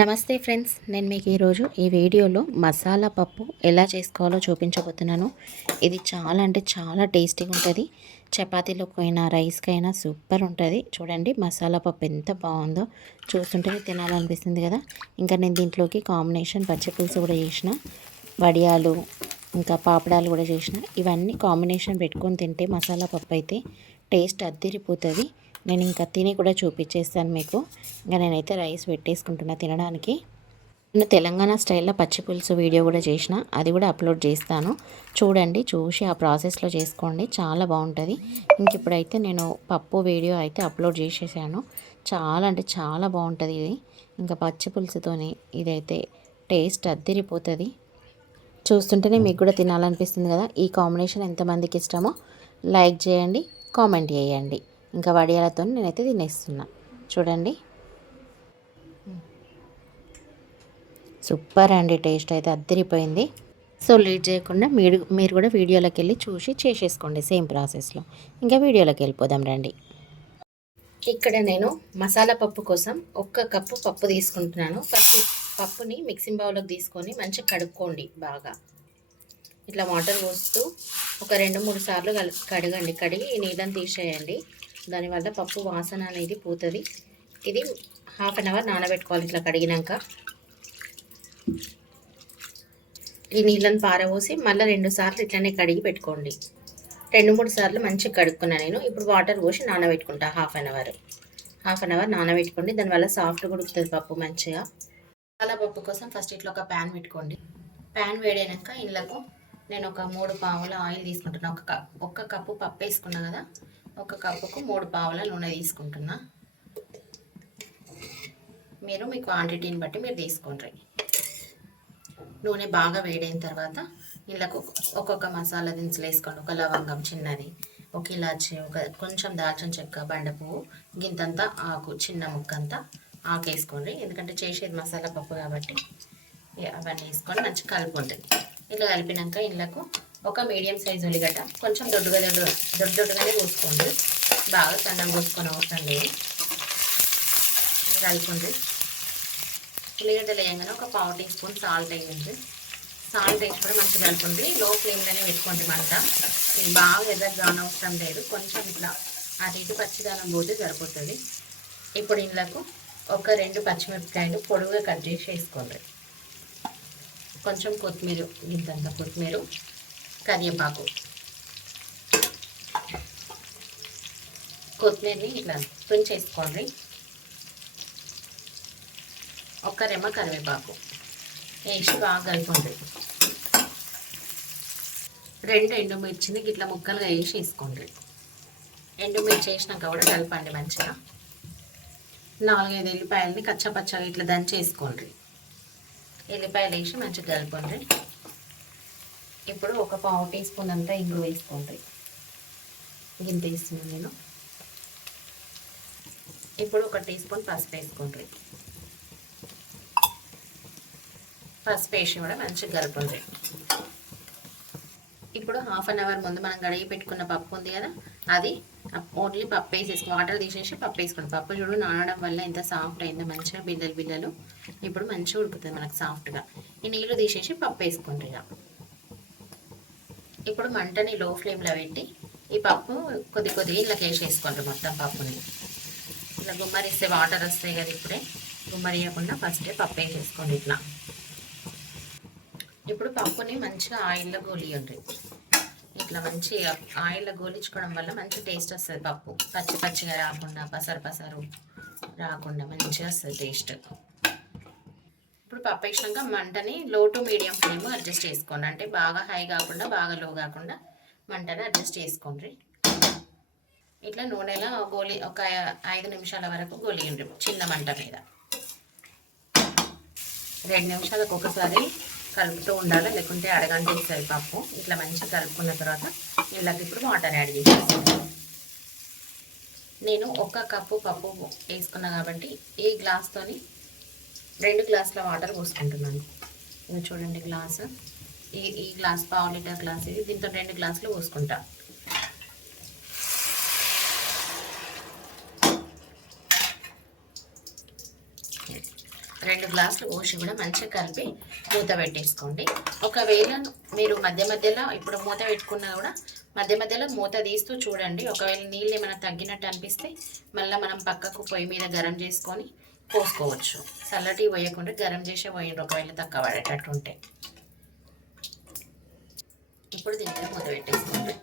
నమస్తే ఫ్రెండ్స్ నేను మీకు ఈరోజు ఈ వీడియోలో మసాలా పప్పు ఎలా చేసుకోవాలో చూపించబోతున్నాను. ఇది చాలా అంటే చాలా టేస్టీగా ఉంటుంది. చపాతీలోకైనా రైస్కైనా సూపర్ ఉంటుంది. చూడండి మసాలా పప్పు ఎంత బాగుందో. చూస్తుంటేనే తినాలనిపిస్తుంది కదా. ఇంకా నేను దీంట్లోకి కాంబినేషన్ పచ్చిపులుసు కూడా చేసిన వడియాలు ఇంకా పాపడాలు కూడా చేసిన. ఇవన్నీ కాంబినేషన్ పెట్టుకొని తింటే మసాలా పప్పు అయితే టేస్ట్ అద్దిరిపోతుంది. నేను ఇంకా తిని కూడా చూపించేస్తాను మీకు. ఇంకా నేనైతే రైస్ పెట్టేసుకుంటున్నా తినడానికి. నేను తెలంగాణ స్టైల్లో పచ్చి పులుసు వీడియో కూడా చేసిన. అది కూడా అప్లోడ్ చేస్తాను. చూడండి చూసి ఆ ప్రాసెస్లో చేసుకోండి. చాలా బాగుంటుంది. ఇంక ఇప్పుడైతే నేను పప్పు వీడియో అయితే అప్లోడ్ చేసేసాను. చాలా అంటే చాలా బాగుంటుంది ఇది. ఇంకా పచ్చి పులుసుతోని ఇదైతే టేస్ట్ అద్దిరిపోతుంది. చూస్తుంటేనే మీకు కూడా తినాలనిపిస్తుంది కదా. ఈ కాంబినేషన్ ఎంతమందికి ఇష్టమో లైక్ చేయండి కామెంట్ చేయండి. ఇంకా వడియాలతో నేనైతే తినేస్తున్నా. చూడండి. సూపర్ అండి టేస్ట్ అయితే అద్దరిపోయింది. సో లేట్ చేయకుండా మీరు మీరు కూడా వీడియోలోకి వెళ్ళి చూసి చేసేసుకోండి సేమ్ ప్రాసెస్లో. ఇంకా వీడియోలోకి వెళ్ళిపోదాం రండి. ఇక్కడ నేను మసాలా పప్పు కోసం ఒక్క కప్పు పప్పు తీసుకుంటున్నాను. ఫస్ట్ పప్పుని మిక్సింగ్ బౌల్లోకి తీసుకొని మంచిగా కడుక్కోండి బాగా. ఇట్లా వాటర్ పోస్తూ ఒక రెండు మూడు సార్లు కడగండి. కడిగి ఈ నీళ్ళని తీసేయండి. దానివల్ల పప్పు వాసన అనేది పోతుంది. ఇది హాఫ్ అన్ అవర్ నానబెట్టుకోవాలి ఇట్లా కడిగినాక. ఈ నీళ్ళని పారబోసి మళ్ళీ రెండు సార్లు ఇట్లనే కడిగి పెట్టుకోండి. రెండు మూడు సార్లు మంచిగా కడుక్కున్నా నేను. ఇప్పుడు వాటర్ పోసి నానబెట్టుకుంటా half an hour half an hour నానబెట్టుకోండి. దానివల్ల సాఫ్ట్ ఉడుకుతుంది పప్పు మంచిగా. మసాలా పప్పు కోసం ఫస్ట్ ఇట్లా ఒక ప్యాన్ పెట్టుకోండి. ప్యాన్ వేడైనాక ఇళ్ళకు నేను ఒక మూడు పావుల ఆయిల్ తీసుకుంటున్నా. ఒక కప్ ఒక్క కప్పు పప్పు వేసుకున్నా కదా ఒక కప్పుకు మూడు పావుల నూనె తీసుకుంటున్నా. మీరు మీ క్వాంటిటీని బట్టి మీరు తీసుకోండి. నూనె బాగా వేడైన తర్వాత ఇళ్ళకు ఒక్కొక్క మసాలా దినుసులు వేసుకోండి. ఒక లవంగం చిన్నది ఒక ఇలాచి ఒక కొంచెం దాల్చిన చెక్క బండ పువ్వు గింతంతా ఆకు చిన్న ముక్కంతా ఆకు వేసుకోండి ఎందుకంటే చేసేది మసాలా పప్పు కాబట్టి అవన్నీ వేసుకొని మంచిగా కలుపుకుంటుంది ఇట్లా కలిపినాక ఇండ్లకు ఒక మీడియం సైజ్ ఉల్లిగడ్డ కొంచెం దొడ్డుగా దొడ్డు దొడ్డు దొడ్డుగానే పోసుకోండి. బాగా సన్నం పోసుకొని అవసరం లేదు. కలుపుకోండి. ఉల్లిగడ్డలు వేయగానే ఒక పావు టీ స్పూన్ సాల్ట్ వేయండి. సాల్ట్ వేసి కూడా మంచిగా కలుపుకుంది లో ఫ్లేమ్లోనే పెట్టుకోండి మంట ఇది బాగా ఎర్రగా అవసరం లేదు. కొంచెం ఇట్లా అటు ఇటు పచ్చిదనం పోతే సరిపోతుంది. ఇప్పుడు ఇండ్లకు ఒక రెండు పచ్చిమిరపకాయలు పొడుగుగా కట్ చేసి వేసుకోండి. కొంచెం కొత్తిమీర గింతంత కొత్తిమీర కరివేపాకు. కొత్తిమీరని ఇట్లా తుంచేసుకోండి ఒక్కరేమో కరివేపాకు. వేసి బాగా కలుపుకోండి. రెండు ఎండుమిర్చిని ఇట్లా ముక్కలుగా వేసి వేసుకోండి. ఎండుమిర్చి వేసినాక కూడా కలపండి మంచిగా. నాలుగైదు ఎల్లిపాయలని కచ్చపచ్చగా ఇట్లా దంచేసుకోండి. ఎల్లిపాయలు వేసి మంచిగా కలుపుకోండి ఇప్పుడు ఒక పావు టీ స్పూన్ అంతా ఇంగు వేసుకోండి. గింత వేస్తున్నాను నేను. ఇప్పుడు ఒక టీ స్పూన్ పసుపు వేసుకోండి. పసుపు వేసి కూడా మంచిగా కలుపుకోండి. ఇప్పుడు హాఫ్ అన్ అవర్ ముందు మనం గడిగి పెట్టుకున్న పప్పు ఉంది కదా అది ఓన్లీ పప్పు వేసేసి వాటర్ తీసేసి పప్పు వేసుకోండి పప్పు చూడు నానడం వల్ల ఎంత సాఫ్ట్ అయిందో మంచిగా బిల్లలు బిల్లలు ఇప్పుడు మంచిగా ఉడుకుతుంది మనకు సాఫ్ట్గా ఈ నీళ్ళు తీసేసి పప్పు వేసుకోండి ఇక. ఇప్పుడు మంటని లో ఫ్లేమ్లో పెట్టి ఈ పప్పు కొద్ది కొద్దిగా ఇలా వేసేసుకోండి మొత్తం పప్పుని. ఇలా గుమ్మరిస్తే వాటర్ వస్తాయి కదా ఇప్పుడే. గుమ్మరియకుండా ఫస్టే పప్పు వేసేసుకోండి ఇట్లా. ఇప్పుడు పప్పుని మంచిగా ఆయిల్లో గోలియండి. ఇట్లా మంచి ఆయిల్లో గోలించుకోవడం వల్ల మంచి టేస్ట్ వస్తుంది పప్పు. పచ్చి పచ్చిగా రాకుండా పసరు పసరు రాకుండా మంచిగా వస్తుంది టేస్ట్. ఇప్పుడు పప్పు వేసినాక మంటని లో టు మీడియం ఫ్లేమ్ అడ్జస్ట్ చేసుకోండి. అంటే బాగా హై కాకుండా బాగా లో కాకుండా మంటని అడ్జస్ట్ చేసుకోండి. ఇట్లా నూనెలో గోలి ఒక ఐదు నిమిషాల వరకు గోలియండి చిన్న మంట మీద. రెండు నిమిషాలకు ఒకసారి కలుపుతూ ఉండాలి? లేకుంటే అడగంటే ఇస్తుంది పప్పు ఇట్లా మంచిగా కలుపుకున్న తర్వాత ఇళ్ళకి ఇప్పుడు వాటర్ యాడ్ చేసేస్తాను. నేను ఒక కప్పు పప్పు వేసుకున్నా కాబట్టి ఈ గ్లాస్తోని రెండు గ్లాసుల వాటర్ పోసుకుంటున్నాను. ఇది చూడండి గ్లాసు ఈ ఈ గ్లాస్ పావు లీటర్ గ్లాస్ ఇది. దీంతో రెండు గ్లాసులు పోసుకుంటాను రెండు గ్లాసులు పోసి కూడా మంచిగా కలిపి మూత పెట్టేసుకోండి. ఒకవేళ మీరు మధ్య మధ్యలో ఇప్పుడు మూత పెట్టుకున్నా కూడా మధ్య మధ్యలో మూత తీస్తూ చూడండి. ఒకవేళ నీళ్ళు ఏమైనా తగ్గినట్టు అనిపిస్తే మళ్ళీ మనం పక్కకు పొయ్యి మీద గరం చేసుకొని పోసుకోవచ్చు. చల్లటి పోయకుండా గరం చేసే పోయండి ఒకవేళ తక్కువ పడేటట్టు ఉంటే. ఇప్పుడు దీని మూత పెట్టేసుకోండి.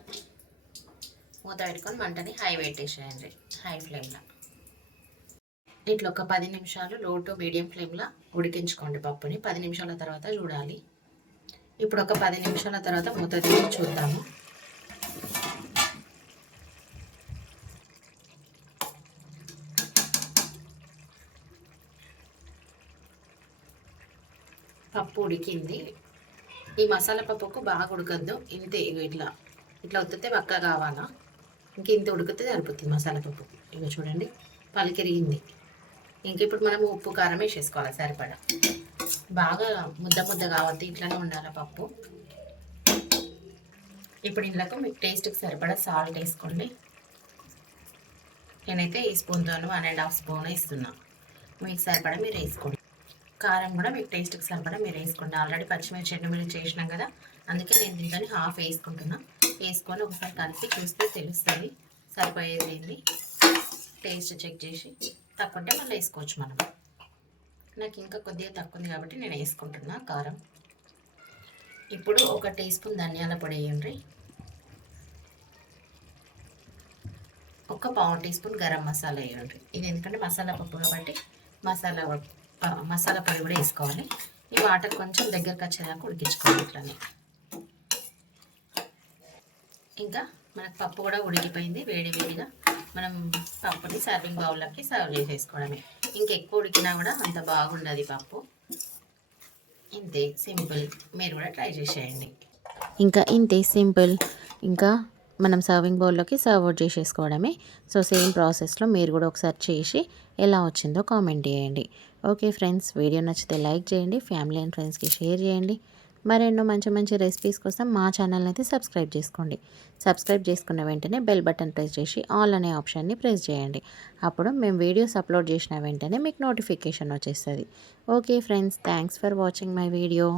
మూత పెట్టుకొని మంటని హై పెట్టేసేయండి. హై ఫ్లేమ్లో. ఇట్లా ఒక పది నిమిషాలు లో టు మీడియం ఫ్లేమ్లో ఉడికించుకోండి పప్పుని. పది నిమిషాల తర్వాత చూడాలి. ఇప్పుడు ఒక పది నిమిషాల తర్వాత మూత తీసి చూద్దాము. పప్పు ఉడికింది. ఈ మసాలా పప్పుకు బాగా ఉడకద్దు. ఇంతే ఇట్లా. ఇట్లా ఉత్తితే పక్క కావాలా? ఇంక ఇంత ఉడికితే సరిపోతుంది మసాలా పప్పు. ఇగో చూడండి. పలికిరిగింది. ఇంక ఇప్పుడు మనం ఉప్పు కారం వేసేసుకోవాలి సరిపడా. బాగా ముద్ద ముద్ద కావద్దు ఇట్లనే ఉండాలి పప్పు. ఇప్పుడు ఇందులోకి మీకు టేస్ట్కి సరిపడా సాల్ట్ వేసుకోండి. నేనైతే ఈ స్పూన్తో వన్ అండ్ హాఫ్ స్పూన్ ఇస్తున్నా మీకు సరిపడా మీరు వేసుకోండి. కారం కూడా మీకు టేస్ట్కి సరిపడా మీరు వేసుకోండి. ఆల్రెడీ పచ్చిమిర్చి ఎండుమిర్చి చేసినాం కదా అందుకే నేను దీంతో హాఫ్ వేసుకుంటున్నా. వేసుకొని ఒకసారి కలిపి చూస్తే తెలుస్తుంది. సరిపోయేది ఏంది? టేస్ట్ చెక్ చేసి. తక్కువ ఉంటే మళ్ళీ వేసుకోవచ్చు మనం. నాకు ఇంకా కొద్దిగా తక్కువ ఉంది కాబట్టి నేను వేసుకుంటున్నా కారం. ఇప్పుడు ఒక టీ స్పూన్ ధనియాల పొడి వేయండి. ఒక పావు టీ స్పూన్ గరం మసాలా వేయండి. ఇది ఎందుకంటే మసాలా పప్పు కాబట్టి మసాలా మసాలా పొడి కూడా వేసుకోవాలి. ఈ వాటర్ కొంచెం దగ్గరకు వచ్చేదాకా ఉడికించుకోవాలి ఇట్లానే. ఇంకా మనకు పప్పు కూడా ఉడికిపోయింది వేడి వేడిగా. మనం పప్పుని సర్వింగ్ బౌల్లోకి సర్వ్ చేసేసుకోవడమే. ఇంకెక్కువ ఉడికినా కూడా అంత బాగుండదు పప్పు. ఇంతే సింపుల్. మీరు కూడా ట్రై చేసేయండి. ఇంకా ఇంతే సింపుల్. ఇంకా మనం సర్వింగ్ బౌల్లోకి సర్వ్ అవుట్ చేసేసుకోవడమే. సో సేమ్ ప్రాసెస్లో మీరు కూడా ఒకసారి చేసి ఎలా వచ్చిందో కామెంట్ చేయండి. ఓకే ఫ్రెండ్స్ వీడియో నచ్చితే లైక్ చేయండి. ఫ్యామిలీ అండ్ ఫ్రెండ్స్కి షేర్ చేయండి. మరెన్నో మంచి మంచి రెసిపీస్ కోసం మా ఛానల్ని అయితే సబ్స్క్రైబ్ చేసుకోండి. సబ్స్క్రైబ్ చేసుకున్న వెంటనే బెల్ బటన్ ప్రెస్ చేసి ఆల్ అనే ఆప్షన్ని ప్రెస్ చేయండి. అప్పుడు మేము వీడియోస్ అప్లోడ్ చేసిన వెంటనే మీకు నోటిఫికేషన్ వచ్చేస్తుంది. Okay friends thanks for watching my video